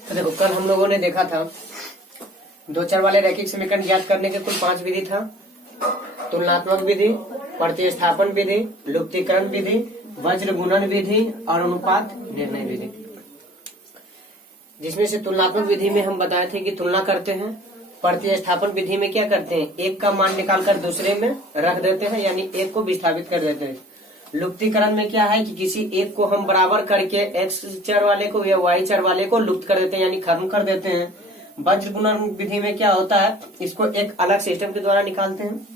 तो देखो कल हम लोगों ने देखा था दो चर वाले रैखिक समीकरण ज्ञात करने के कुल 5 विधि था। तुलनात्मक विधि, प्रतिस्थापन विधि, लुप्तीकरण विधि, वज्र गुणन विधि और अनुपात निर्णय विधि। जिसमें से तुलनात्मक विधि में हम बताए थे कि तुलना करते हैं। प्रतिस्थापन विधि में क्या करते हैं, एक का मान निकालकर दूसरे में रख देते हैं, यानी एक को विस्थापित कर देते हैं। लुप्तीकरण में क्या है कि किसी एक को हम बराबर करके एक्स चर वाले को या वाई चर वाले को लुप्त कर देते हैं, यानी खत्म कर देते हैं। वज्र गुणन विधि में क्या होता है, इसको एक अलग सिस्टम के द्वारा निकालते हैं।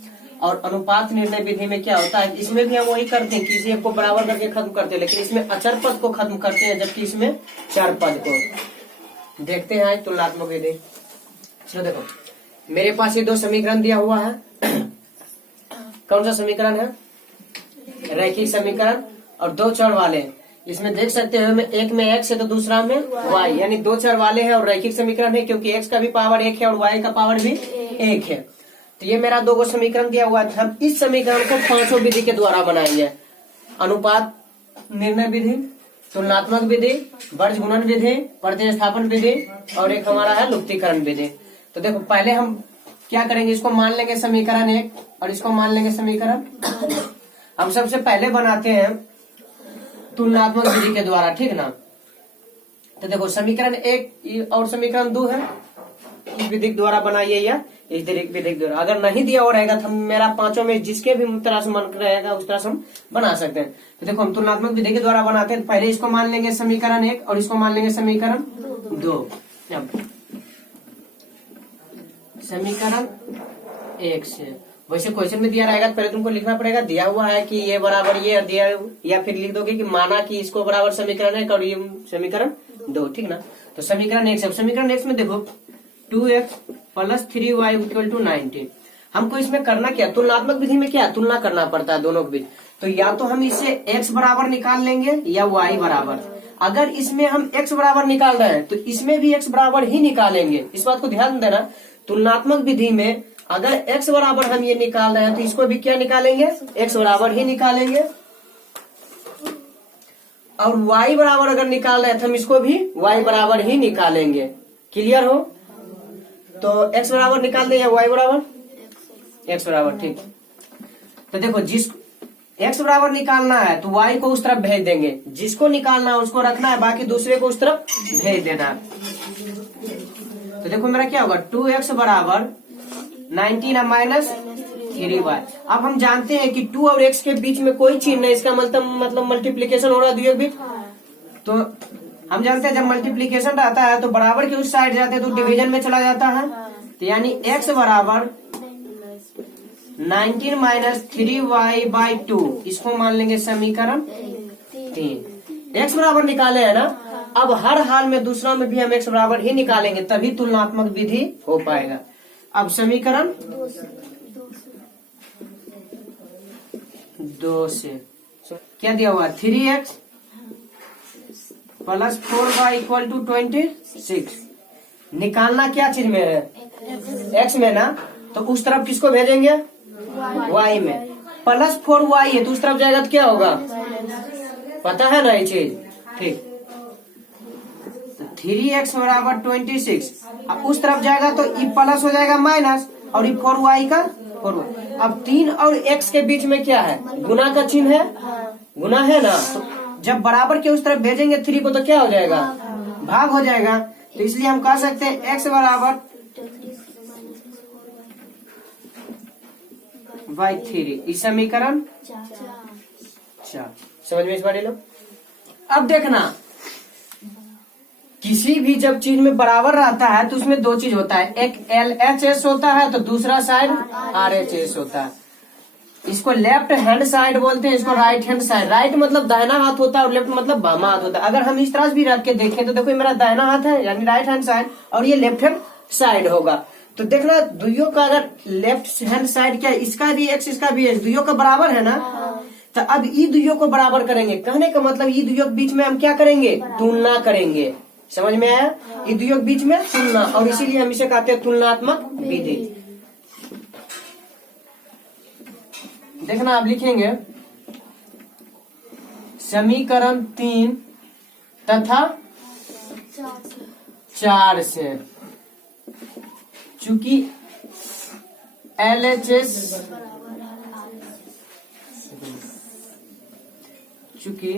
और अनुपात निर्णय विधि में क्या होता है, इसमें भी हम वही करते हैं, किसी एक को बराबर करके खत्म करते हैं, लेकिन इसमें अचर पद को खत्म करते हैं, जबकि इसमें चर पद को। देखते हैं आज तुलनात्मक विधि। चलो देखो, मेरे पास ये दो समीकरण दिया हुआ है। कौन सा समीकरण है, रैखिक समीकरण और दो चर वाले। इसमें देख सकते हो मैं एक में x है तो दूसरा में y, यानी दो चर वाले हैं और रैखिक समीकरण है, क्योंकि x का भी पावर 1 है और y का पावर भी 1 है। तो ये मेरा दो समीकरण दिया हुआ है। हम इस समीकरण को पांचों विधि के द्वारा बनाएंगे। अनुपात निर्णय विधि, तुलनात्मक विधि, वज्र गुणन विधि, प्रतिस्थापन विधि और एक हमारा है लुप्तीकरण विधि। तो देखो पहले हम क्या करेंगे, इसको मान लेंगे समीकरण 1 और इसको मान लेंगे समीकरण। हम सबसे पहले बनाते हैं तुलनात्मक विधि के द्वारा, ठीक ना। तो देखो समीकरण 1 और समीकरण 2 है, इस विधि के द्वारा बनाइए या इस विधि के द्वारा। अगर नहीं दिया हो रहेगा तो हम मेरा पांचों में जिसके भी तरह से मन रहेगा उस तरह से हम बना सकते हैं। तो देखो हम तुलनात्मक विधि के द्वारा बनाते हैं। पहले इसको मान लेंगे समीकरण 1 और इसको मान लेंगे समीकरण 2। समीकरण 1 से वैसे क्वेश्चन में दिया रहेगा तो पहले तुमको लिखना पड़ेगा, दिया हुआ है कि ये बराबर ये दिया, या फिर लिख दोगे कि माना कि इसको बराबर समीकरण 1 और ये समीकरण 2, ठीक ना। तो समीकरण 1 से, समीकरण 1 में देखो 2x + 3y = 19। हमको इसमें करना क्या, तुलनात्मक विधि में क्या तुलना करना पड़ता है दोनों के बीच। तो या तो हम इसे x बराबर निकाल लेंगे या y बराबर। अगर इसमें हम x बराबर निकाल रहे हैं तो इसमें भी x बराबर ही निकालेंगे, इस बात को ध्यान देना। तुलनात्मक विधि में अगर x बराबर हम ये निकाल रहे हैं तो इसको भी क्या निकालेंगे, x बराबर ही निकालेंगे। और y बराबर अगर निकाल रहे हैं तो हम इसको भी y बराबर ही निकालेंगे। क्लियर हो, तो x बराबर निकाल दें या y बराबर, x बराबर, ठीक। तो देखो जिस x बराबर निकालना है तो y को उस तरफ भेज देंगे, जिसको निकालना है उसको रखना है, बाकी दूसरे को उस तरफ भेज देना है। तो देखो मेरा क्या होगा, 2x बराबर 19 - 3y। अब हम जानते हैं कि 2 और x के बीच में कोई चिन्ह नहीं, इसका मतलब मल्टीप्लीकेशन हो रहा है दोनों के बीच। तो हम जानते हैं जब मल्टीप्लीकेशन रहता है तो बराबर के उस साइड जाते हैं तो डिवीजन में चला जाता है। तो यानी x बराबर 19 - 3y/2, इसको मान लेंगे समीकरण 3। x बराबर निकाले है ना, अब हर हाल में दूसरा में भी हम x बराबर ही निकालेंगे, तभी तुलनात्मक विधि हो पाएगा। अब समीकरण 2 से क्या दिया हुआ, 3x + 4y = 26। निकालना क्या चीज में है, x में ना, तो उस तरफ किसको भेजेंगे, y में। +4y है तो उस तरफ जाएगा तो क्या होगा, पता है ना ये चीज, ठीक। 3x बराबर 26, अब उस तरफ जाएगा तो ये प्लस हो जाएगा माइनस, और ये 4y का 4y। अब 3 और x के बीच में क्या है, गुना का चिन्ह है, गुना है ना। तो जब बराबर के उस तरफ भेजेंगे 3 को तो क्या हो जाएगा, भाग हो जाएगा। तो इसलिए हम कह सकते हैं x बराबर /3, इस समीकरण 4। समझ में इस बारे लो। अब देखना, किसी भी जब चीज में बराबर रहता है तो उसमें दो चीज होता है, एक LHS होता है तो दूसरा साइड RHS होता है। इसको लेफ्ट हैंड साइड बोलते हैं, इसको राइट हैंड साइड। राइट मतलब दाहिना हाथ होता है और लेफ्ट मतलब बामा हाथ होता है। अगर हम इस तरह भी रख के देखें तो देखो मेरा दाहिना हाथ है यानी राइट हैंड साइड, और ये लेफ्ट हैंड साइड होगा। तो देखना दुइयों का अगर लेफ्ट हैंड साइड क्या, इसका भी x इसका भी x, दुइयों का बराबर है ना। तो अब ई दुइयों को बराबर करेंगे, कहने का मतलब ई दुइयों के बीच में हम क्या करेंगे, तुलना करेंगे। समझ में आया, ई दुइयों के बीच में तुलना, और इसीलिए हम इसे कहते हैं तुलनात्मक विधि। देखना आप लिखेंगे समीकरण 3 तथा 4 से, चूंकि LHS चूंकि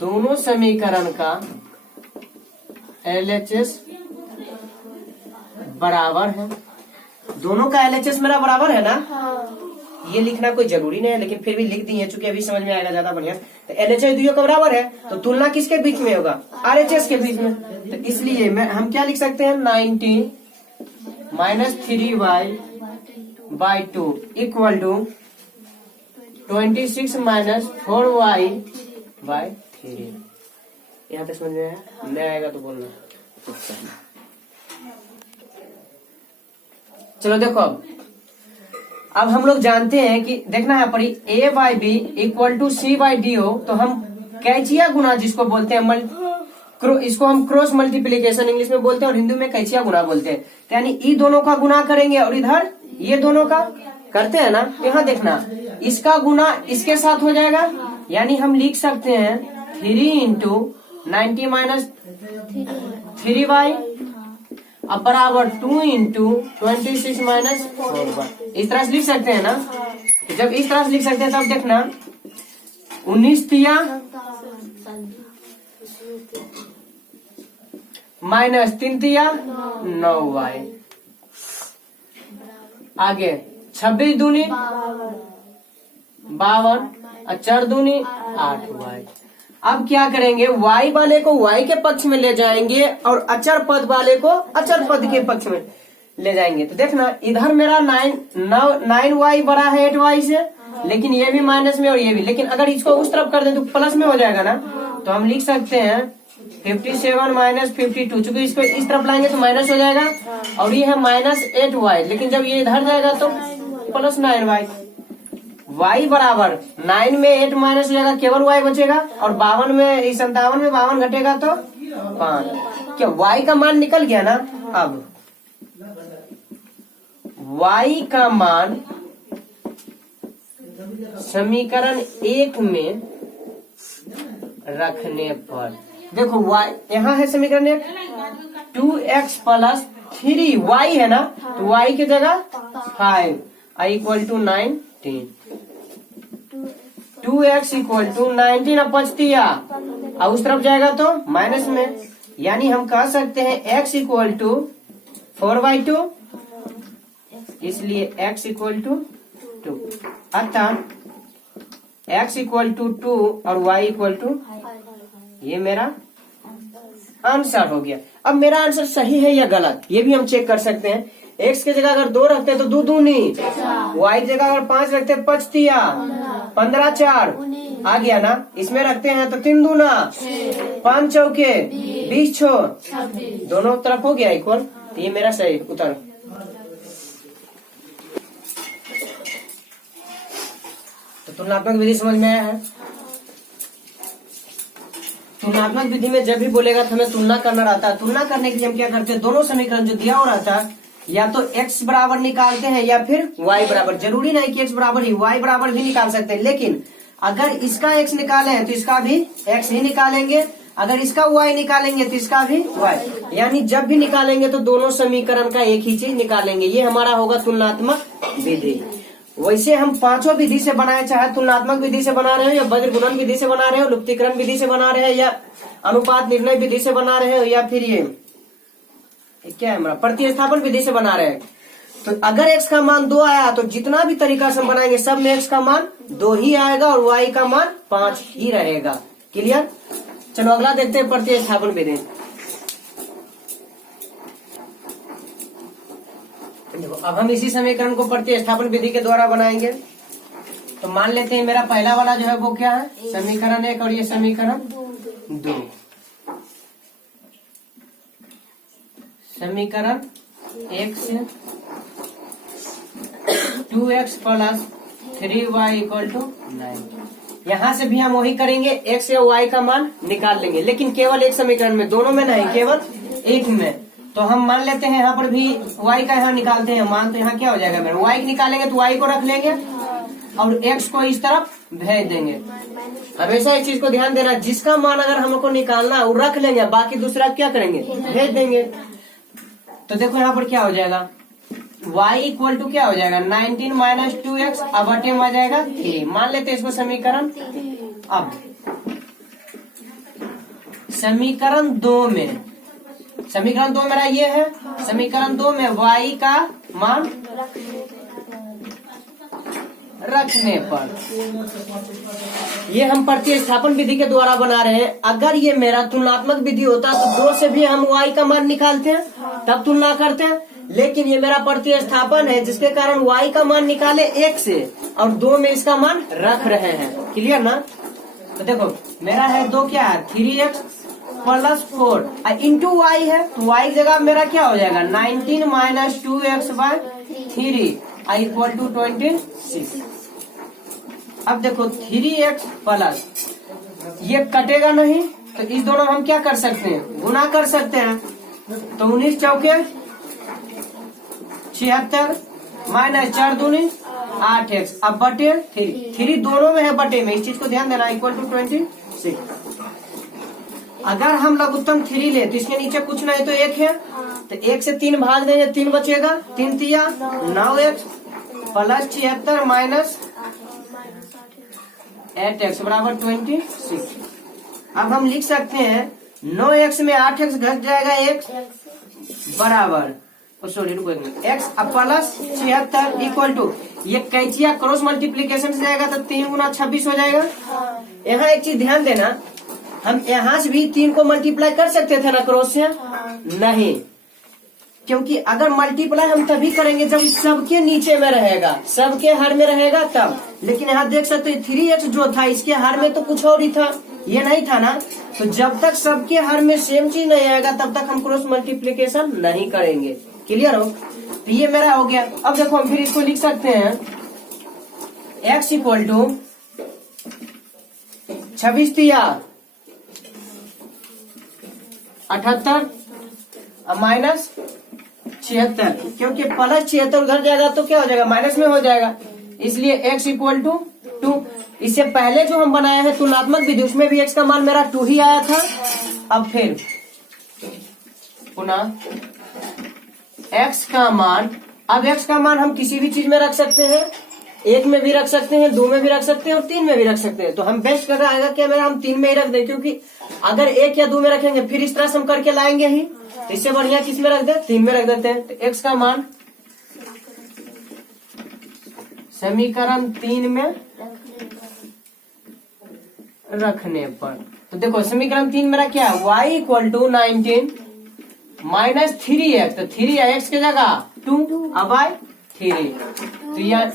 दोनों समीकरण का LHS बराबर है, दोनों का LHS मेरा बराबर है ना। ये लिखना कोई जरूरी नहीं है, लेकिन फिर भी लिख दिए चूंकि अभी समझ में आएगा ज्यादा बढ़िया। तो LHS दोनों का बराबर है, तो तुलना किसके बीच में होगा, RHS के बीच में। तो इसलिए हम क्या लिख सकते हैं, 19 - 3y/2 इक्वल टू 26 - 4y/3। यहाँ तक समझ में आया? नहीं आएगा तो बोलना। चलो देखो, अब हम लोग जानते हैं कि देखना है पड़ी A/B इक्वल टू C/D हो, तो हम कैचिया गुना जिसको बोलते हैं, इसको हम क्रॉस मल्टीप्लीकेशन इंग्लिश में बोलते हैं और हिंदी में कैचिया गुना बोलते हैं। यानी ई दोनों का गुना करेंगे और इधर ये दोनों का करते हैं ना। यहाँ देखना, इसका गुना इसके साथ हो जाएगा, यानी हम लिख सकते हैं 3 × 90 - 3y अब बराबर 2 × 26 - 4y। इस तरह से लिख सकते हैं ना। तो जब इस तरह से लिख सकते हैं तब देखना, 19 तिया -3 तिया 9y, आगे 26 दूनी 52 और 4 दूनी 8y। अब क्या करेंगे, y वाले को y के पक्ष में ले जाएंगे और अचर पद वाले को अचर पद के पक्ष में ले जाएंगे। तो देखना, इधर मेरा 9y बड़ा है 8y से, लेकिन ये भी माइनस में और ये भी, लेकिन अगर इसको उस तरफ कर दे तो प्लस में हो जाएगा ना। तो हम लिख सकते हैं 57 - 52, चूंकि इसको इस तरफ लाएंगे तो माइनस हो जाएगा, और ये है -8y, लेकिन जब ये इधर जाएगा तो +9y। y बराबर 9 में 8 माइनस हो जाएगा, केवल y बचेगा, और 52 में 57 घटेगा तो 5। क्या y का मान निकल गया ना। अब y का मान समीकरण 1 में रखने पर देखो, y यहाँ है समीकरण 1, 2x + 3y है ना, तो y की जगह 5 = 19, 2x = 19 अब बचतिया, अब उस तरफ जाएगा तो माइनस में, यानी हम कह सकते हैं x = 4/2, इसलिए x = 2, अतः x = 2 और y = ये मेरा आंसर हो गया। अब मेरा आंसर सही है या गलत, ये भी हम चेक कर सकते हैं। x की जगह अगर 2 रखते हैं तो 2 दूनी, y की जगह अगर 5 रखते हैं 5 तिया 15 4 आ गया ना। इसमें रखते हैं तो 3 दूना 5 चौके 20 छो, दोनों तरफ हो गया इक्वल। तो ये मेरा सही उत्तर। तो तुलनात्मक विधि समझ में आया है। तुलनात्मक विधि में जब भी बोलेगा तो हमें तुलना करना रहता है। तुलना करने के लिए हम क्या करते हैं, दोनों समीकरण जो दिया हो रहता है, या तो x बराबर निकालते हैं या फिर y बराबर। जरूरी नहीं कि x बराबर ही, y बराबर भी निकाल सकते हैं, लेकिन अगर इसका x निकाले हैं तो इसका भी x ही निकालेंगे, अगर इसका y निकालेंगे तो इसका भी y, यानी जब भी निकालेंगे तो दोनों समीकरण का एक ही चीज निकालेंगे। ये हमारा होगा तुलनात्मक विधि। वैसे हम पांचों विधि से बनाए, चाहे तुलनात्मक विधि से बना रहे हो या वज्र गुणन विधि से बना रहे हो, लुप्तीकरण विधि से बना रहे हैं, या अनुपात निर्णय विधि से बना रहे हो, या फिर ये क्या है हमारा प्रतिस्थापन विधि से बना रहे हैं। तो अगर x का मान 2 आया तो जितना भी तरीका से हम बनाएंगे सब में x का मान 2 ही आएगा और y का मान 5 ही रहेगा। क्लियर। चलो अगला देखते हैं प्रतिस्थापन विधि। देखो, अब हम इसी समीकरण को प्रतिस्थापन विधि के द्वारा बनाएंगे। तो मान लेते हैं मेरा पहला वाला जो है वो क्या है, समीकरण 1 और ये समीकरण 2। समीकरण 1 से 2x + 3y = 9। यहाँ से भी हम वही करेंगे, x या y का मान निकाल लेंगे, लेकिन केवल एक समीकरण में, दोनों में नहीं, केवल एक में। तो हम मान लेते हैं यहाँ पर भी y का यहाँ निकालते हैं मान, तो यहाँ क्या हो जाएगा मेरा, y निकालेंगे तो y को रख लेंगे और x को इस तरफ भेज देंगे। हमेशा इस चीज को ध्यान देना, जिसका मान अगर हमको निकालना है वो रख लेंगे, बाकी दूसरा क्या करेंगे, भेज देंगे। तो देखो यहाँ पर क्या हो जाएगा, y इक्वल टू क्या हो जाएगा 19 माइनस 2x अब बटे में आ जाएगा 3। मान लेते हैं इसको समीकरण। अब समीकरण 2 में, समीकरण 2 मेरा ये है, समीकरण 2 में y का मान रखने पर, ये हम प्रतिस्थापन विधि के द्वारा बना रहे हैं। अगर ये मेरा तुलनात्मक विधि होता तो 2 से भी हम y का मान निकालते हैं तब तुलना करते हैं, लेकिन ये मेरा प्रतिस्थापन है जिसके कारण y का मान निकाले 1 से और 2 में इसका मान रख रहे हैं। क्लियर ना? तो देखो मेरा है 2 क्या है 3x प्लस 4 इंटू y है, तो y की जगह मेरा क्या हो जाएगा 19 minus 2x bye 3 equal to 26। अब देखो 3x प्लस ये कटेगा नहीं, तो इस दोनों हम क्या कर सकते हैं, गुना कर सकते हैं। तो 19 चौके 76 माइनस 4 दूनी 8x अब बटे 3 दोनों में है बटे में, इस चीज को ध्यान देना, इक्वल टू 26। अगर हम लघुत्तम 3 ले तो इसके नीचे कुछ नहीं तो 1 है, तो 1 से 3 भाग देंगे 3 बचेगा, 3 तिया 9x प्लस 76 माइनस 8x बराबर 26। अब हम लिख सकते हैं 9x में 8x घट जाएगा x बराबर sorry x plus 76 equal to, ये कैचिया क्रॉस मल्टीप्लीकेशन से जाएगा तो 3 गुना 26 हो जाएगा। यहाँ एक चीज ध्यान देना, हम यहाँ से भी 3 को मल्टीप्लाई कर सकते थे ना क्रॉस से, नहीं, क्योंकि अगर मल्टीप्लाई हम तभी करेंगे जब सबके नीचे में रहेगा, सबके हर में रहेगा तब। लेकिन यहाँ देख सकते हैं 3x जो था इसके हर में तो कुछ और ही था, ये नहीं था ना, तो जब तक सबके हर में सेम चीज नहीं आएगा तब तक हम क्रॉस मल्टीप्लीकेशन नहीं करेंगे। क्लियर हो? तो ये मेरा हो गया। अब देखो हम फिर इसको लिख सकते हैं x इक्वल टू 26 तिया 78 माइनस 76, क्योंकि प्लस 76 उधर जाएगा तो क्या हो जाएगा माइनस में हो जाएगा, इसलिए x इक्वल टू 2। इससे पहले जो हम बनाए हैं तुलनात्मक विधि उसमें भी x का मान मेरा 2 ही आया था। अब फिर पुनः x का मान, अब x का मान हम किसी भी चीज में रख सकते हैं, 1 में भी रख सकते हैं, 2 में भी रख सकते हैं और 3 में भी रख सकते हैं। तो हम बेस्ट कर आएगा क्या मेरा, हम 3 में ही रख दें, क्योंकि अगर 1 या 2 में रखेंगे फिर इस तरह से हम करके लाएंगे ही, तो इससे बढ़िया किस में रख दे, 3 में रख देते हैं। तो x का मान समीकरण 3 में रखने पर, तो देखो समीकरण 3 मेरा क्या है, y equal to 19 minus 3x, तो 3x की जगह 2 अब बाय 3, तो यह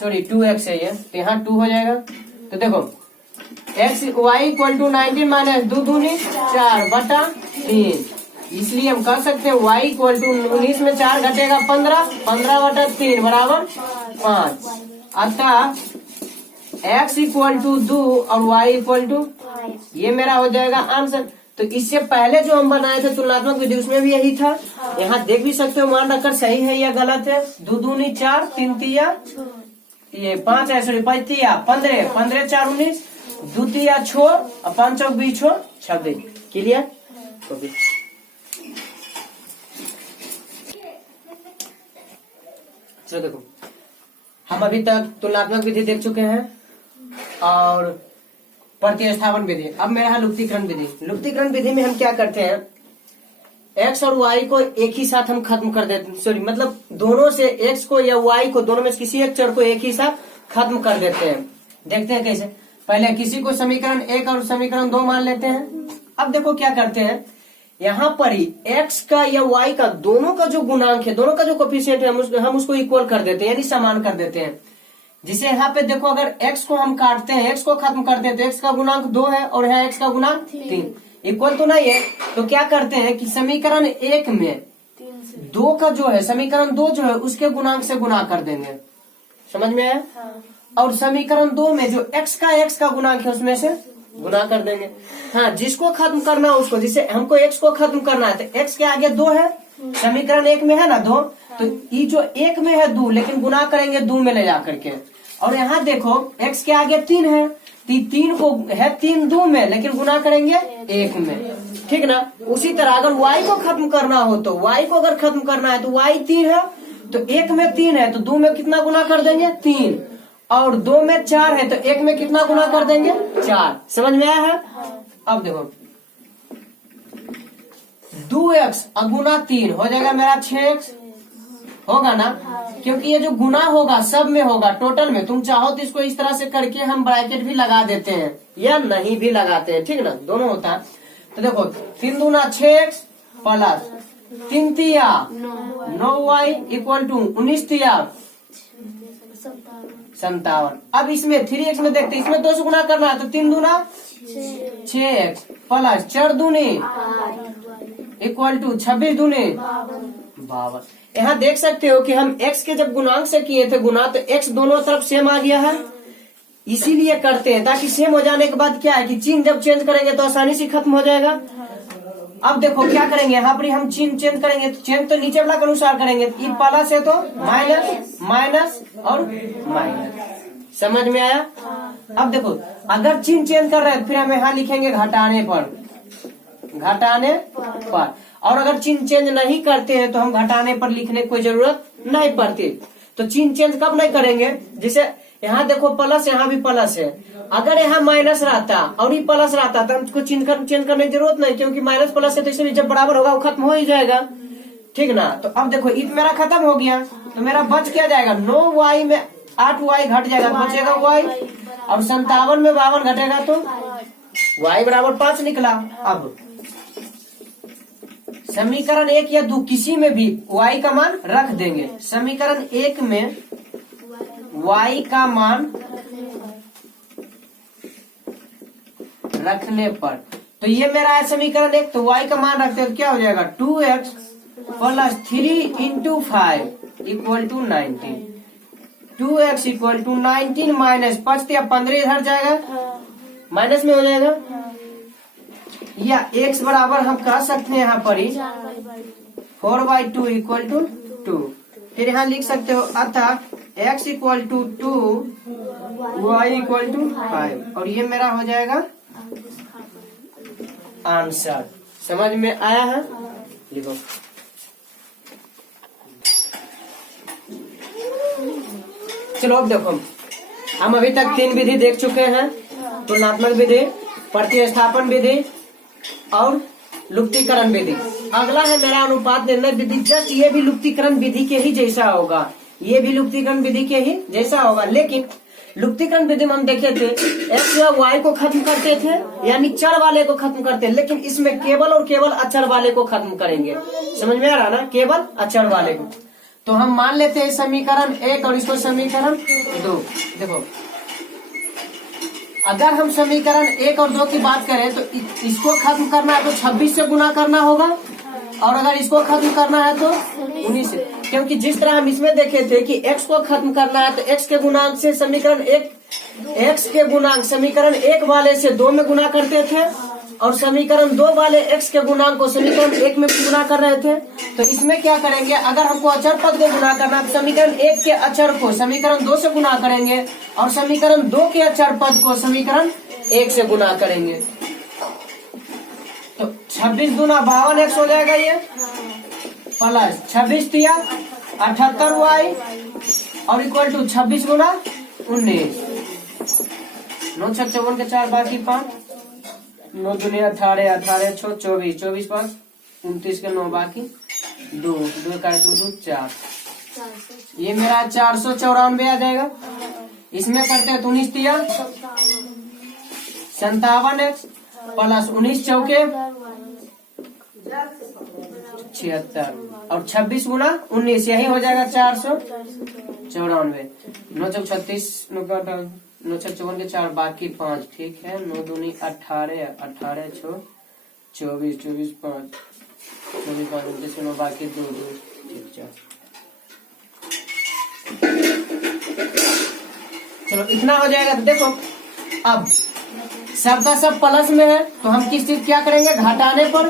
सॉरी 2x है ये, तो यहाँ 2 हो जाएगा। तो देखो y इक्वल टू 19 माइनस 2 दूनी 4 बटा 3, इसलिए हम कह सकते हैं y इक्वल टू 19 में 4 घटेगा 15, 15 बटा 3 बराबर 5। अतः x इक्वल टू 2 और y इक्वल टू, ये मेरा हो जाएगा आंसर। तो इससे पहले जो हम बनाए थे तुलनात्मक विधि उसमें भी यही था, यहाँ देख भी सकते हो मान रखकर सही है या गलत है। 2 दूनी 4, 3 तिया ये 5 है, सॉरी 5 तिया 15, 15 4 19, 2 तिया 6 और 5 चौक 20 26। क्लियर? चलो देखो हम अभी तक तुलनात्मक विधि देख चुके हैं और प्रतिस्थापन विधि। अब मेरा है लुप्तीकरण विधि। लुप्तीकरण विधि में हम क्या करते हैं, x और y को एक ही साथ हम खत्म कर देते हैं, सॉरी मतलब दोनों से x को या y को, दोनों में से किसी एक चर को एक ही साथ खत्म कर देते हैं। देखते हैं कैसे। पहले किसी को समीकरण 1 और समीकरण 2 मान लेते हैं। अब देखो क्या करते हैं, यहाँ पर ही x का या y का दोनों का जो गुणांक है, दोनों का जो कोफिशिएंट है हम उसको इक्वल कर देते हैं, यानी समान कर देते हैं। जिसे यहाँ पे देखो अगर x को हम काटते हैं, x को खत्म करते हैं तो x का गुणांक 2 है और यहाँ x का गुणांक 3, इक्वल तो नहीं है। तो क्या करते हैं कि समीकरण 1 में 2 का जो है, समीकरण 2 जो है उसके गुणांक से गुणा कर देंगे। समझ में आया? और समीकरण 2 में जो x का गुणांक है उसमें से गुणा कर देंगे। हाँ, जिसको खत्म करना उसको, जिसे हमको x को खत्म करना है तो x के आगे 2 है, समीकरण 1 में है ना 2, तो ये जो एक में है 2, लेकिन गुना करेंगे 2 में ले जा करके। और यहाँ देखो x के आगे 3 है, तो 3 को है 3 2 में, लेकिन गुना करेंगे 1 में, ठीक ना। उसी तरह अगर y को खत्म करना हो तो y को अगर खत्म करना है तो y 3 है, तो 1 में 3 है तो 2 में कितना गुना कर देंगे 3, और 2 में 4 है तो 1 में कितना गुना कर देंगे 4। समझ में आया है? अब देखो 2x गुना 3 हो जाएगा मेरा 6x, होगा ना, क्योंकि ये जो गुना होगा सब में होगा टोटल में। तुम चाहो तो इसको इस तरह से करके हम ब्रैकेट भी लगा देते हैं या नहीं भी लगाते हैं, ठीक ना, दोनों होता है। तो देखो 3 दूना 6x प्लस 3 तिया 9y इक्वल टू 19 तिया 57। अब इसमें 3x में देखते, इसमें 2 से गुना करना है तो 3 दूना 6x प्लस 4 दूनी इक्वल टू 26 दूनी 52। यहाँ देख सकते हो कि हम x के जब गुणांक से किए थे गुना, तो x दोनों तरफ सेम आ गया है, इसीलिए करते हैं ताकि सेम हो जाने के बाद क्या है कि चिन्ह जब चेंज करेंगे तो आसानी से खत्म हो जाएगा। अब देखो क्या करेंगे, यहाँ पर हम चिन्ह चेंज करेंगे तो चेंज तो नीचे वाला के अनुसार करेंगे, ये प्लस है तो माइनस माइनस और माइनस। समझ में आया? अब देखो अगर चिन्ह चेंज कर रहे हैं फिर हम यहाँ लिखेंगे घटाने पर, घटाने पर, और अगर चिन्ह चेंज नहीं करते हैं तो हम घटाने पर लिखने की कोई जरूरत नहीं पड़ती। तो चिन्ह चेंज कब नहीं करेंगे, जैसे यहाँ देखो प्लस, यहाँ भी प्लस है, अगर यहाँ माइनस रहता और ये प्लस रहता तो हमको चिन्ह चेंज करने की जरूरत नहीं, क्योंकि माइनस प्लस है तो इसलिए जब बराबर होगा वो खत्म हो ही जाएगा, ठीक ना। तो अब देखो ईद मेरा खत्म हो गया, तो मेरा बच क्या जाएगा, 9y में 8y घट जाएगा, बचेगा y, और 57 में 52 घटेगा तो y बराबर 5 निकला। अब समीकरण 1 या 2 किसी में भी y का मान रख देंगे। समीकरण 1 में y का मान रखने पर, तो ये मेरा है समीकरण 1, तो y का मान रखते हैं तो क्या हो जाएगा 2x plus 3 into 5 equal to 19। 2x equal to 19 minus 5 या 15 इधर जाएगा, माइनस में हो जाएगा, या x बराबर हम कह सकते हैं यहाँ पर ही 4/2 इक्वल टू 2। फिर यहाँ लिख सकते हो अतः x equal to 2 y equal to 5, और ये मेरा हो जाएगा आंसर। समझ में आया है? लिखो चलो अब देखो हम अभी तक 3 विधि देख चुके हैं, तुलनात्मक विधि, प्रतिस्थापन विधि और लुप्तीकरण विधि। अगला है मेरा अनुपात निर्णय विधि। जस्ट ये भी लुप्तीकरण विधि के ही जैसा होगा, ये भी लुप्तीकरण विधि के ही जैसा होगा, लेकिन लुप्तीकरण विधि में हम देखे थे x या y को खत्म करते थे, यानी चर वाले को खत्म करते, लेकिन इसमें केवल और केवल अचर वाले को खत्म करेंगे। समझ में आ रहा ना, केवल अचर वाले को। तो हम मान लेते हैं समीकरण 1 और इसको समीकरण 2। देखो अगर हम समीकरण 1 और 2 की बात करें तो इसको खत्म करना है तो 26 से गुना करना होगा, और अगर इसको खत्म करना है तो 19 से, क्योंकि जिस तरह हम इसमें देखे थे कि x को खत्म करना है तो x के गुणांक से समीकरण 1, x के गुणांक समीकरण 1 वाले से 2 में गुना करते थे, और समीकरण 2 वाले x के गुणांक को समीकरण 1 में गुना कर रहे थे। तो इसमें क्या करेंगे, अगर हमको अचर पद को गुना करना है तो समीकरण 1 के अचर को समीकरण 2 से गुना करेंगे, और समीकरण 2 के अचर पद को समीकरण 1 से गुना करेंगे। तो 26 दूना 52x हो जाएगा ये, प्लस 26 तिया 78y और इक्वल टू 26 गुना 19, 9 6 54 के 4 बाकी 5, 9 दूनी 18, 18 6 24, 24 5 29 के 9 बाकी 2, 2 का 2 2 4, ये मेरा 494 आ जाएगा। इसमें करते हैं तो 19 तिया 57x प्लस 19 चौके 76 और 26 गुना 19, यही हो जाएगा 494। 9 चौक 36, 9 छक 54 के 4 बाकी 5, ठीक है। 9 दूनी 18, 18 6 24, 24 5, 24 5 29 के 9 बाकी 2 2, ठीक 4। चलो इतना हो जाएगा। तो देखो अब सबका सब प्लस में है तो हम किस चीज क्या करेंगे, घटाने पर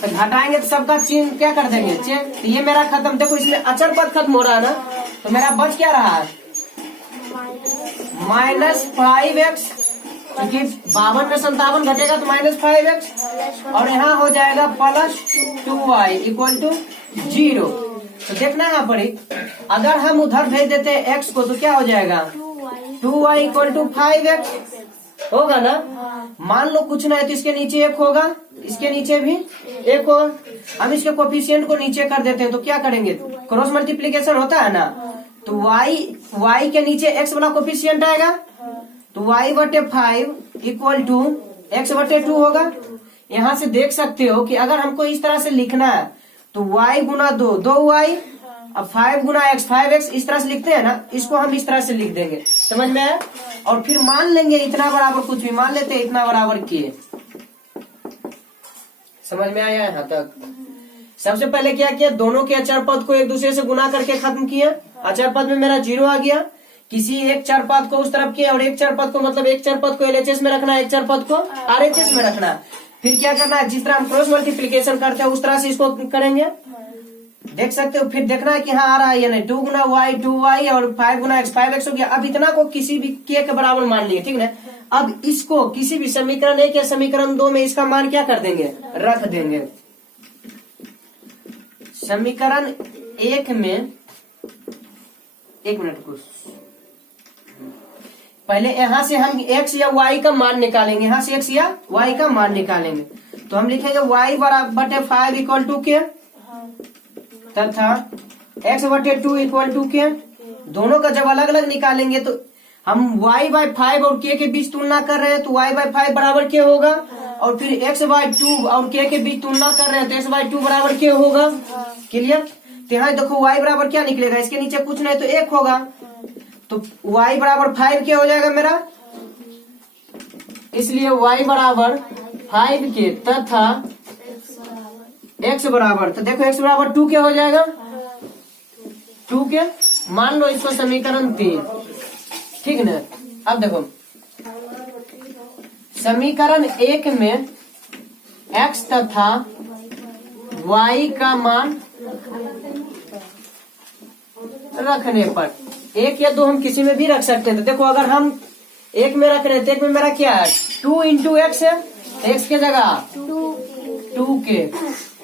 तो घटाएंगे तो सबका चिन्ह क्या कर देंगे चेक। तो ये मेरा खत्म। देखो इसमें अचर पद खत्म हो रहा है ना, तो मेरा बच क्या रहा है -5x, क्योंकि 52 में 57 घटेगा तो -5x, और यहाँ हो जाएगा +2y = 0। तो देखना यहाँ पर ही, अगर हम उधर भेज देते हैं x को तो क्या हो जाएगा 2y = 5x होगा ना। मान लो कुछ नहीं तो इसके नीचे 1 होगा, इसके नीचे भी 1 होगा। हम इसके कोफिशिएंट को नीचे कर देते हैं तो क्या करेंगे, क्रॉस मल्टीप्लीकेशन होता है ना, तो y के नीचे x वाला कोफिशिएंट आएगा, तो y/5 = x/2 होगा। यहाँ से देख सकते हो कि अगर हमको इस तरह से लिखना है तो y × 2 2y, अब 5 × x 5x, इस तरह से लिखते हैं ना, इसको हम इस तरह से लिख देंगे, समझ में आया। और फिर मान लेंगे इतना बराबर कुछ भी मान लेते हैं, इतना बराबर किए, समझ में आया यहाँ तक। सबसे पहले क्या किया, दोनों के अचर पद को एक दूसरे से गुना करके खत्म किया। अचर पद में मेरा 0 आ गया, किसी एक चर पद को उस तरफ किया, और एक चर पद को मतलब एक चर पद को LHS में रखना है, एक चर पद को RHS में रखना है। फिर क्या करना है, जिस तरह हम क्रॉस मल्टीप्लीकेशन करते हैं उस तरह से इसको करेंगे, देख सकते हो। फिर देखना है कि हाँ आ रहा है या नहीं, 2 × y 2y और 5 × x 5x हो गया। अब इतना को किसी भी k के बराबर मान लिए, ठीक है। अब इसको किसी भी समीकरण 1 या समीकरण 2 में इसका मान क्या कर देंगे, रख देंगे। समीकरण 1 में, 1 मिनट कुछ पहले यहाँ से हम x या y का मान निकालेंगे, यहाँ से x या y का मान निकालेंगे। तो हम लिखेंगे y/5 = k तथा x/2 = k। दोनों का जब अलग अलग निकालेंगे तो हम y/5 और k के बीच तुलना कर रहे हैं तो y/5 बराबर k होगा, और फिर x/2 और k के बीच तुलना कर रहे हैं तो x/2 बराबर k होगा। क्लियर। तो यहाँ देखो y बराबर क्या निकलेगा, इसके नीचे कुछ नहीं तो 1 होगा, तो y बराबर 5k हो जाएगा मेरा, इसलिए y बराबर 5k तथा x बराबर, तो देखो x बराबर 2k हो जाएगा, 2k मान लो इसको समीकरण 3, ठीक ना। अब देखो समीकरण 1 में x तथा y का मान रखने पर 1 या 2 हम किसी में भी रख सकते हैं। तो देखो अगर हम 1 में रख रहे हैं तो 1 में मेरा क्या है 2 × x है, x के जगह 2k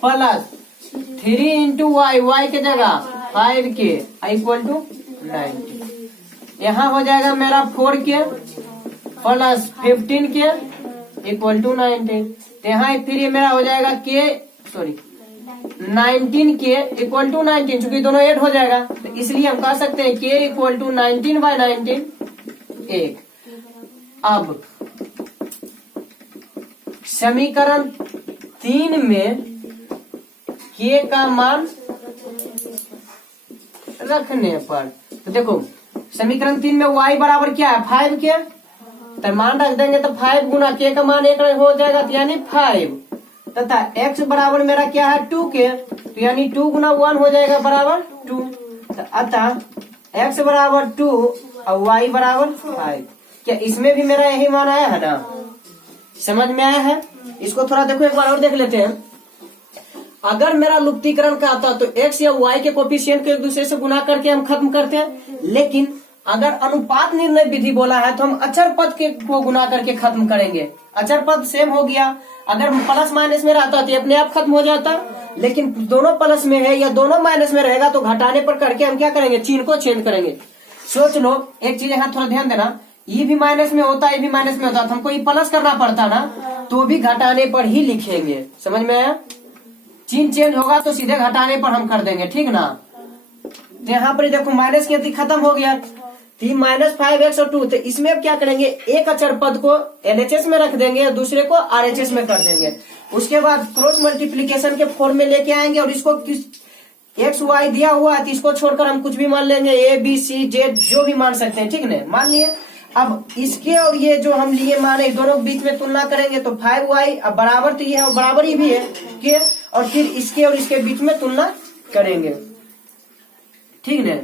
प्लस 3 × y, y के जगह 5k = 90। यहाँ हो जाएगा मेरा 4k प्लस 15k = 19। तो यहाँ फिर ये मेरा हो जाएगा 19k = 19, चूंकि दोनों 8 हो जाएगा तो इसलिए हम कह सकते हैं k = 19/19 1। अब समीकरण 3 में k का मान रखने पर, तो देखो समीकरण 3 में y बराबर क्या है 5k, तो मान रख देंगे तो 5 × k का मान 1 हो जाएगा, तो यानी 5, तथा x बराबर मेरा क्या है 2k, तो यानी 2 × 1 हो जाएगा बराबर 2। तो अतः x बराबर 2 और y बराबर 5। क्या इसमें भी मेरा यही मान आया है ना, समझ में आया है। इसको थोड़ा देखो एक बार और देख लेते हैं। अगर मेरा लुप्तीकरण का आता तो x या y के कोफिशिएंट को एक दूसरे से गुना करके हम खत्म करते हैं, लेकिन अगर अनुपात निर्णय विधि बोला है तो हम अचर पद के को गुना करके खत्म करेंगे। अचर पद सेम हो गया, अगर प्लस माइनस में रहता तो अपने आप खत्म हो जाता, लेकिन दोनों प्लस में है या दोनों माइनस में रहेगा तो घटाने पर करके हम क्या करेंगे, चिन्ह को चेंज करेंगे। सोच लो एक चीज यहाँ थोड़ा ध्यान देना, ये भी माइनस में होता है, ये भी माइनस में होता है, तो हमको ये प्लस करना पड़ता ना, तो भी घटाने पर ही लिखेंगे, समझ में आया। चिन्ह चेंज होगा तो सीधे घटाने पर हम कर देंगे, ठीक ना। तो यहाँ पर देखो माइनस की खत्म हो गया, -5x और 2, तो इसमें अब क्या करेंगे, एक अचर पद को LHS में रख देंगे और दूसरे को RHS में कर देंगे। उसके बाद क्रॉस मल्टीप्लीकेशन के फॉर्म में लेके आएंगे और इसको x y दिया हुआ है तो इसको छोड़कर हम कुछ भी मान लेंगे, a b c z जो भी मान सकते हैं, ठीक है मान लिए। अब इसके और ये जो हम लिए माने दोनों बीच में तुलना करेंगे तो 5y, अब बराबर तो ये है और बराबर ही भी है के, और फिर इसके और इसके बीच में तुलना करेंगे, ठीक है।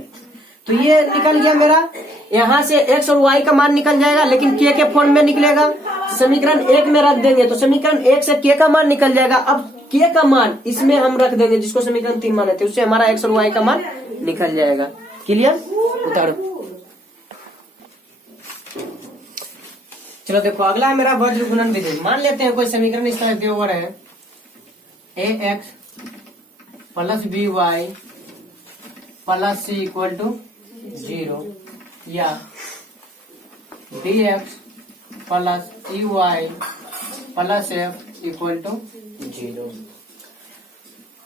तो ये निकल गया मेरा, यहाँ से x और y का मान निकल जाएगा, लेकिन k के फॉर्म में निकलेगा। समीकरण 1 में रख देंगे तो समीकरण 1 से k का मान निकल जाएगा। अब के का मान इसमें हम रख देंगे, जिसको समीकरण 3 माने थे, उससे हमारा एक्स और वाई का मान निकल जाएगा। क्लियर? उतारो। चलो देखो, अगला है मेरा वज्र गुणन विधि। मान लेते हैं कोई समीकरण इस तरह दिया हुआ है, ax plus B Y plus C equal to 0, या dx plus E Y plus F equal to 0।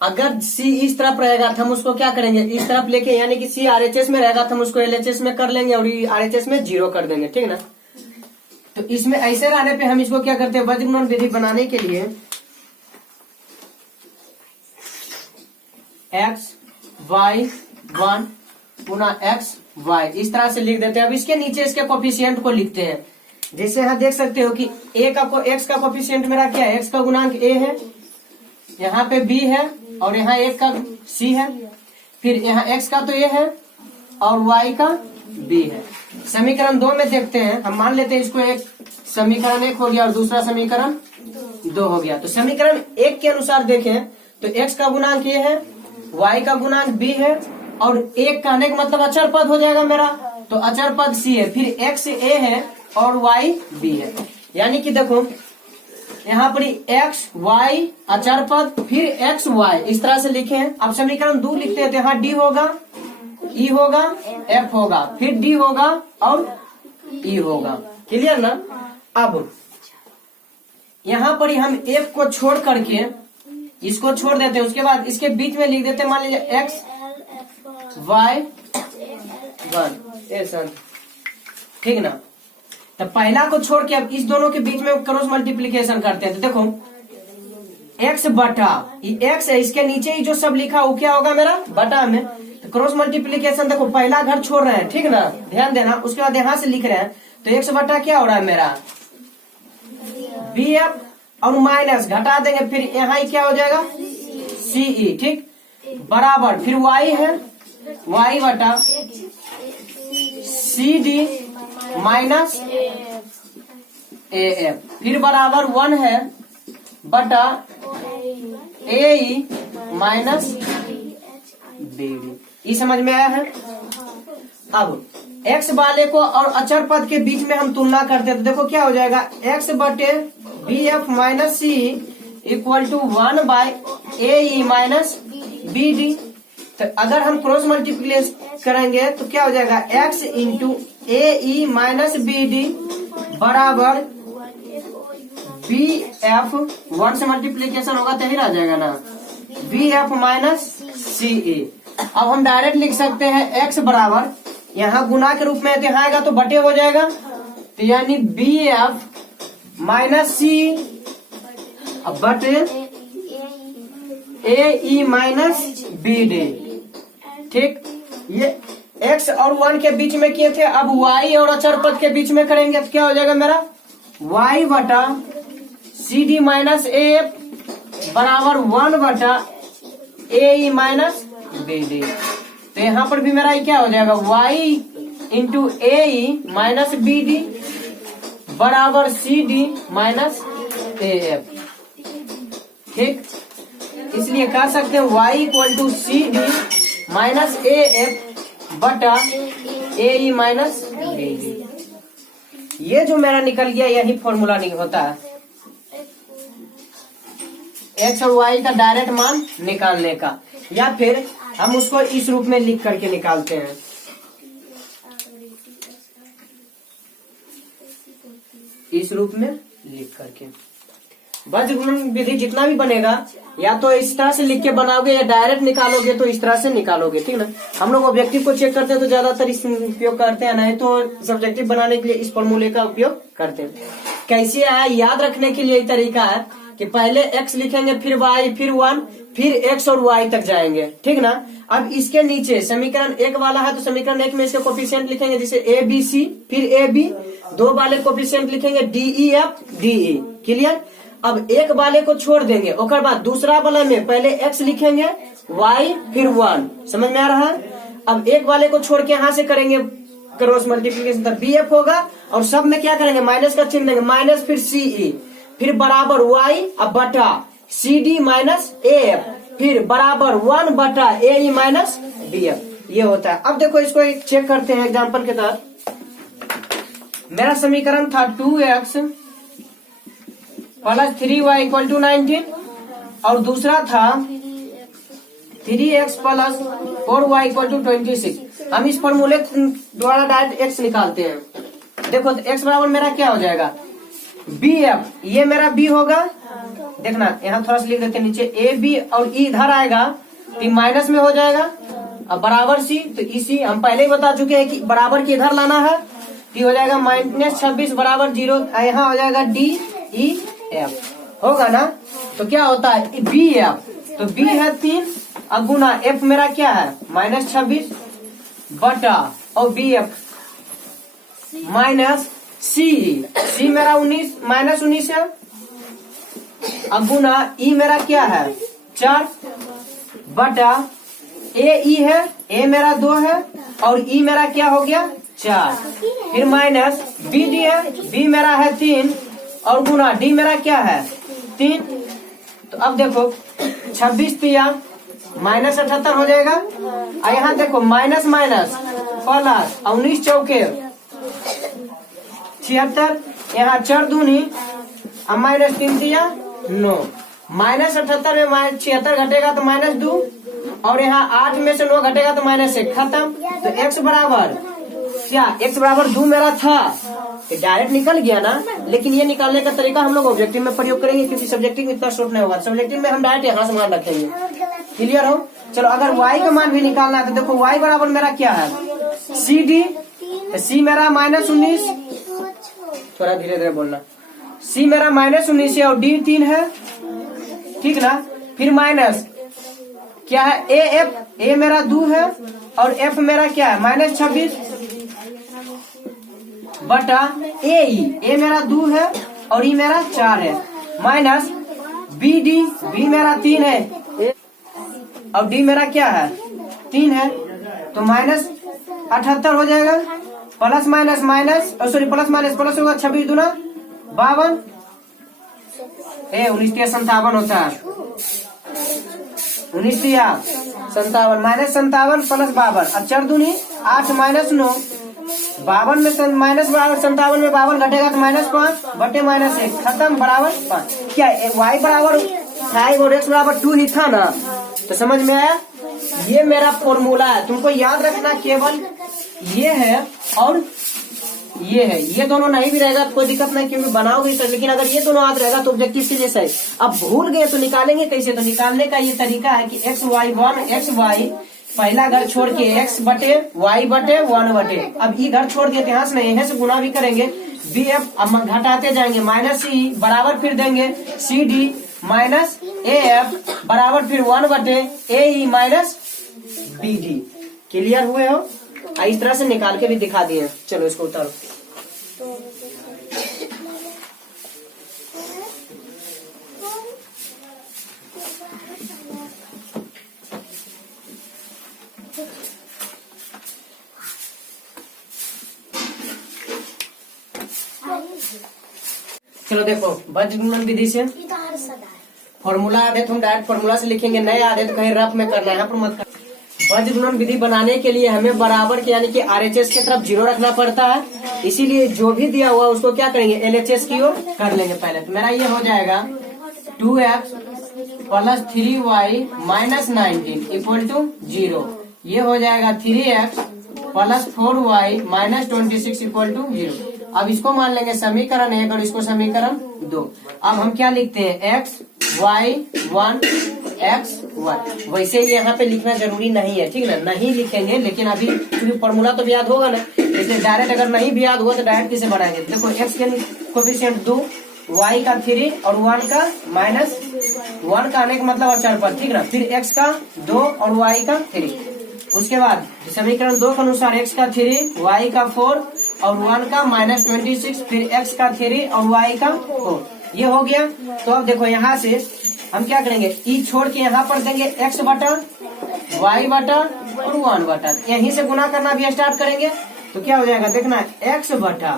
अगर c इस तरफ रहेगा तो हम उसको क्या करेंगे, इस तरफ लेके, यानी कि c RHS में रहेगा तो हम उसको LHS में कर लेंगे और RHS में 0 कर देंगे, ठीक ना। तो इसमें ऐसे रहने पे हम इसको क्या करते हैं, वज्र गुणन विधि बनाने के लिए x y 1 पुनः x y इस तरह से लिख देते हैं। अब इसके नीचे इसके कोफिशिएंट को लिखते हैं। जैसे यहाँ देख सकते हो कि x का कोफिशिएंट मेरा क्या है, x का गुणांक a है, यहाँ पे b है और यहाँ 1 का c है, फिर यहाँ x का तो a है और y का b है। समीकरण 2 में देखते हैं, हम मान लेते हैं इसको एक समीकरण 1 हो गया और दूसरा समीकरण 2 हो गया। तो समीकरण 1 के अनुसार देखें तो x का गुणांक a है, y का गुणांक b है और 1 कहने का मतलब अचर पद हो जाएगा मेरा, तो अचर पद c है, फिर x a है और y b है। यानी कि देखो यहाँ पर x y अचर पद फिर x y इस तरह से लिखे हैं। अब समीकरण 2 लिखते हैं तो यहाँ d होगा, e होगा, f होगा, फिर d होगा और e होगा। क्लियर ना। अब यहाँ पर हम f को छोड़ करके इसको छोड़ देते हैं, उसके बाद इसके बीच में लिख देते हैं, मान लीजिए x y 1 ऐसा, ठीक ना। तो पहला को छोड़ के अब इस दोनों के बीच में क्रॉस मल्टीप्लीकेशन करते हैं। तो देखो x बटा ये x है, इसके नीचे ही जो सब लिखा वो क्या होगा मेरा बटा में। तो क्रॉस मल्टीप्लीकेशन देखो पहला घर छोड़ रहे हैं, ठीक ना, ध्यान देना। उसके बाद यहाँ से लिख रहे हैं तो x बटा क्या हो रहा है मेरा bf और माइनस घटा देंगे, फिर यहाँ ही क्या हो जाएगा ce, ठीक, बराबर फिर y है, y बटा cd माइनस af, फिर बराबर 1 है बटा ae माइनस bd। ये समझ में आया है। अब x वाले को और अचर पद के बीच में हम तुलना करते हैं तो देखो क्या हो जाएगा, x बटे bf minus c equal to 1 by ae minus bd। तो अगर हम क्रॉस मल्टीप्लीकेशन करेंगे तो क्या हो जाएगा, x into ae minus bd बराबर bf, 1 से मल्टीप्लीकेशन होगा तो ही रह जाएगा ना, bf माइनस ce। अब हम डायरेक्ट लिख सकते हैं x बराबर, यहाँ गुना के रूप में यहाँ आएगा तो बटे हो जाएगा, तो यानी bf माइनस c बटे ae माइनस bd, ठीक। ये x और 1 के बीच में किए थे, अब y और अचर पद के बीच में करेंगे तो क्या हो जाएगा मेरा y बटा cd माइनस af बराबर 1 बटा ae माइनस bd। तो यहाँ पर भी मेरा क्या हो जाएगा, y into ae minus bd बराबर cd माइनस af, ठीक। इसलिए कह सकते हैं y equal to cd minus af बटा ae माइनस bd। ये जो मेरा निकल गया यही फॉर्मूला नहीं होता है x और y का डायरेक्ट मान निकालने का, या फिर हम उसको इस रूप में लिख करके निकालते हैं। इस रूप में लिख करके वज्र गुणन विधि जितना भी बनेगा या तो इस तरह से लिख के बनाओगे या डायरेक्ट निकालोगे तो इस तरह से निकालोगे, ठीक ना। हम लोग ऑब्जेक्टिव को चेक करते हैं तो ज्यादातर इस उपयोग करते हैं, नहीं तो सब्जेक्टिव बनाने के लिए इस फॉर्मूले का उपयोग करते हैं। कैसे आया याद रखने के लिए तरीका है कि पहले x लिखेंगे, फिर y, फिर 1, फिर x और y तक जाएंगे, ठीक ना। अब इसके नीचे समीकरण 1 वाला है तो समीकरण 1 में इसके कोफिशिएंट लिखेंगे, जैसे a b c, फिर a b, 2 वाले कोफिशिएंट लिखेंगे d e f d e। Clear. अब एक वाले को छोड़ देंगे, उसके बाद दूसरा वाला में पहले x लिखेंगे, y फिर 1, समझ में आ रहा है। अब एक वाले को छोड़ के यहाँ से करेंगे क्रॉस मल्टीप्लीकेशन, तब bf होगा और सब में क्या करेंगे माइनस का चिन्ह देंगे, माइनस फिर ce, फिर बराबर y अब बटा C D minus A F, फिर बराबर 1 बटा A E minus B F, ये होता है। अब देखो इसको एक चेक करते हैं एग्जाम्पल के तहत। मेरा समीकरण था 2x plus 3y equal to 19 और दूसरा था 3x plus 4y equal to 26। हम इस फॉर्मूले द्वारा डायरेक्ट x निकालते हैं। देखो तो x बराबर मेरा क्या हो जाएगा, बी एफ, ये मेरा b होगा। देखना यहाँ थोड़ा सा लिख देते हैं नीचे, ए बी और ई इधर आएगा तो माइनस में हो जाएगा। अब बराबर सी, तो इसी हम पहले ही बता चुके हैं कि बराबर के इधर लाना है, तो हो जाएगा -26 बराबर 0। यहाँ हो जाएगा डी ई एफ, होगा ना। तो क्या होता है बी एफ, तो बी है 3 अब गुना एफ मेरा क्या है -26 बटा और बी एफ माइनस सी मेरा 19 है। अब गुना ई मेरा क्या है 4 बटा ए ई है, ए मेरा 2 है और ई मेरा क्या हो गया 4, फिर माइनस बी डी है, बी मेरा है 3 और गुना डी मेरा क्या है 3। तो अब देखो 26 तिया -78 हो जाएगा। और यहाँ देखो माइनस माइनस प्लस 19 चौके 76, यहाँ 4 दूनी अब -3 दिया 9, -78 में 76 घटेगा तो -2 और यहाँ 8 में से 9 घटेगा तो -1, खत्म। तो x बराबर क्या, x बराबर 2 मेरा था, तो डायरेक्ट निकल गया ना। लेकिन ये निकालने का तरीका हम लोग ऑब्जेक्टिव में प्रयोग करेंगे, क्योंकि सब्जेक्टिव में इतना शॉर्ट नहीं होगा। सब्जेक्टिव में हम डायरेक्ट यहाँ से मान रखेंगे। क्लियर हो। चलो अगर y का मान भी निकालना है तो देखो y बराबर मेरा क्या है सी डी, सी मेरा -19, थोड़ा धीरे धीरे बोलना, सी मेरा -19 है और डी 3 है, ठीक ना। फिर माइनस क्या है ए एफ, ए मेरा 2 है और एफ मेरा क्या है -26 बटा ए मेरा 2 है और ई मेरा 4 है, माइनस बी डी, बी मेरा 3 है और डी मेरा क्या है 3 है, तो -78 हो जाएगा। Plus minus minus sorry plus minus plus होगा 26 दूना 52, 19 के 57 होता है, 19 या 57 -57 प्लस 52 और 4 दूनी 8 -9, 52 में -57 में 52 घटेगा तो -5 बटे -1, खत्म, बराबर 5। क्या y बराबर 5 और x बराबर 2 ही था ना। तो समझ में आया, ये मेरा फॉर्मूला है। तुमको याद रखना केवल ये है और ये है, ये दोनों नहीं भी रहेगा तो कोई दिक्कत नहीं, क्योंकि बनाओगे तो। लेकिन अगर ये दोनों याद रहेगा तो ऑब्जेक्टिव के लिए सही। अब भूल गए तो निकालेंगे कैसे, तो निकालने का ये तरीका है कि x y पहला घर छोड़ के x बटे y बटे 1 बटे, अब ई घर छोड़ दिए यहाँ से नहीं, यहाँ से गुना भी करेंगे, बी एफ अब घटाते जाएंगे, माइनस ई बराबर फिर देंगे C D minus A F बराबर फिर 1 बटे A E minus B D. Clear हुए हो। इस तरह से निकाल के भी दिखा दिए। चलो इसको उतारो। चलो देखो वज्र गुणन विधि से फॉर्मूला आधे हम डायरेक्ट फॉर्मूला से लिखेंगे, नए आधे तो कहीं रफ में करना है, यहाँ पर मत। वज्र गुणन विधि बनाने के लिए हमें बराबर के यानी कि RHS की तरफ 0 रखना पड़ता है, इसीलिए जो भी दिया हुआ उसको क्या करेंगे LHS की ओर कर लेंगे पहले। तो मेरा ये हो जाएगा 2x plus 3y minus 19 equal to 0, ये हो जाएगा 3x plus 4y minus 26 equal to 0। अब इसको मान लेंगे समीकरण 1 और इसको समीकरण 2। अब हम क्या लिखते हैं x y 1 x y, वैसे यहाँ पे लिखना जरूरी नहीं है, ठीक ना, नहीं लिखेंगे। लेकिन अभी क्योंकि फॉर्मूला तो भी याद होगा ना, इसलिए डायरेक्ट अगर नहीं भी याद हुआ तो डायरेक्ट किसे बढ़ाएंगे। देखो x के कोफिशिएंट 2, y का 3 और 1 का -1 का आने का मतलब अचर पर, ठीक ना। फिर x का 2 और y का 3। उसके बाद समीकरण 2 के अनुसार x का 3, y का 4 और 1 का -26, फिर x का 3 और y का 4, ये हो गया। तो अब देखो यहाँ से हम क्या करेंगे, ई छोड़ के यहाँ पर देंगे x बटा y बटा और 1 बटा, यहीं से गुना करना भी स्टार्ट करेंगे। तो क्या हो जाएगा देखना, x बटा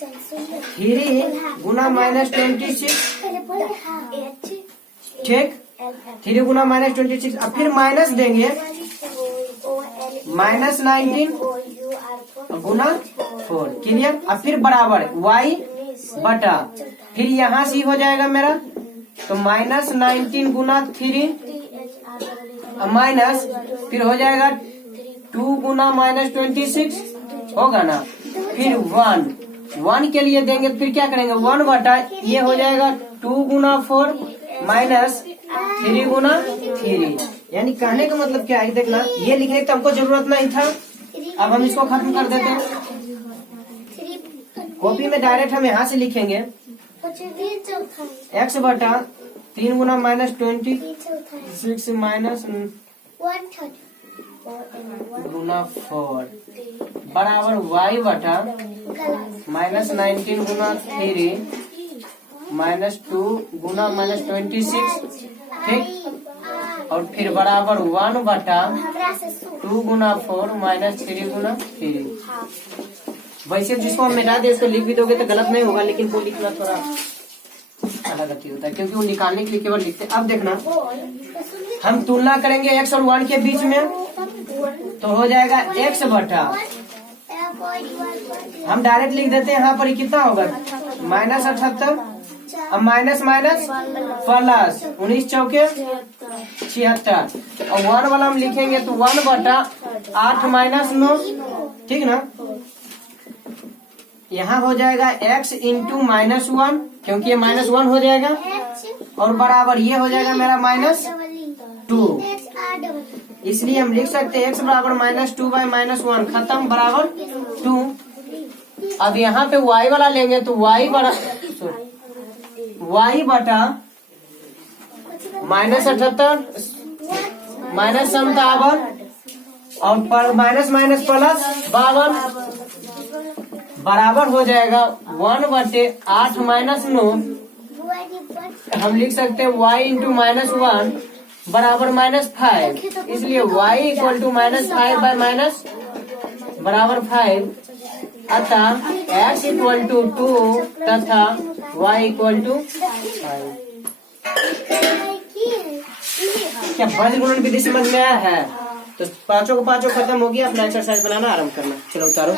3 गुना -26 ठीक, 3 गुना -26, अब फिर माइनस देंगे, -19 गुना 4, क्लियर। अब फिर बराबर y बटा, फिर यहाँ से हो जाएगा मेरा, तो -19 गुना 3 माइनस, फिर हो जाएगा 2 गुना -26 होगा ना, फिर 1 के लिए देंगे तो फिर क्या करेंगे, 1 बटा, ये हो जाएगा 2 गुना 4 माइनस 3 गुना 3। यानी कहने का मतलब क्या है, देखना ये लिखने की हमको जरूरत नहीं था, अब हम इसको खत्म कर देते हैं। कॉपी में डायरेक्ट हम यहाँ से लिखेंगे x बटा 3 गुना -26 माइनस गुना 4 बराबर y बटा -19 गुना 3 -2 गुना -26, ठीक, और फिर बराबर 1 बटा 2 गुना 4 -3 गुना 3। वैसे जिसको हम मिटा दे उसको लिख भी दोगे तो गलत नहीं होगा, लेकिन वो लिखना थोड़ा अलग गति होता है क्योंकि वो निकालने के लिए केवल लिखते हैं। अब देखना, हम तुलना करेंगे x और 1 के बीच में, तो हो जाएगा x बटा, हम डायरेक्ट लिख देते हैं यहाँ पर, कितना होगा -78, अब माइनस प्लस 19 चौके 76, और 1 वाला हम लिखेंगे तो 1 बटा 8 माइनस 9, ठीक ना। यहाँ हो जाएगा x इंटू -1, क्योंकि ये -1 हो जाएगा, और बराबर ये हो जाएगा मेरा -2, इसलिए हम लिख सकते हैं x बराबर -2 बाय -1, खत्म, बराबर 2। अब यहाँ पे y वाला लेंगे तो y बटा -78 -57 और माइनस प्लस 52 बराबर हो जाएगा 1/8 माइनस 9। हम लिख सकते हैं y इंटू -1 बराबर -5, इसलिए y equal to -5 by minus बराबर 5, अतः x इक्वल टू 2 तथा y इक्वल टू 5। क्या वज्र गुणन विधि समझ में आया है? तो पांचों को पांचों खत्म हो गया, अपना एक्सरसाइज बनाना आरंभ करना। चलो उतारो।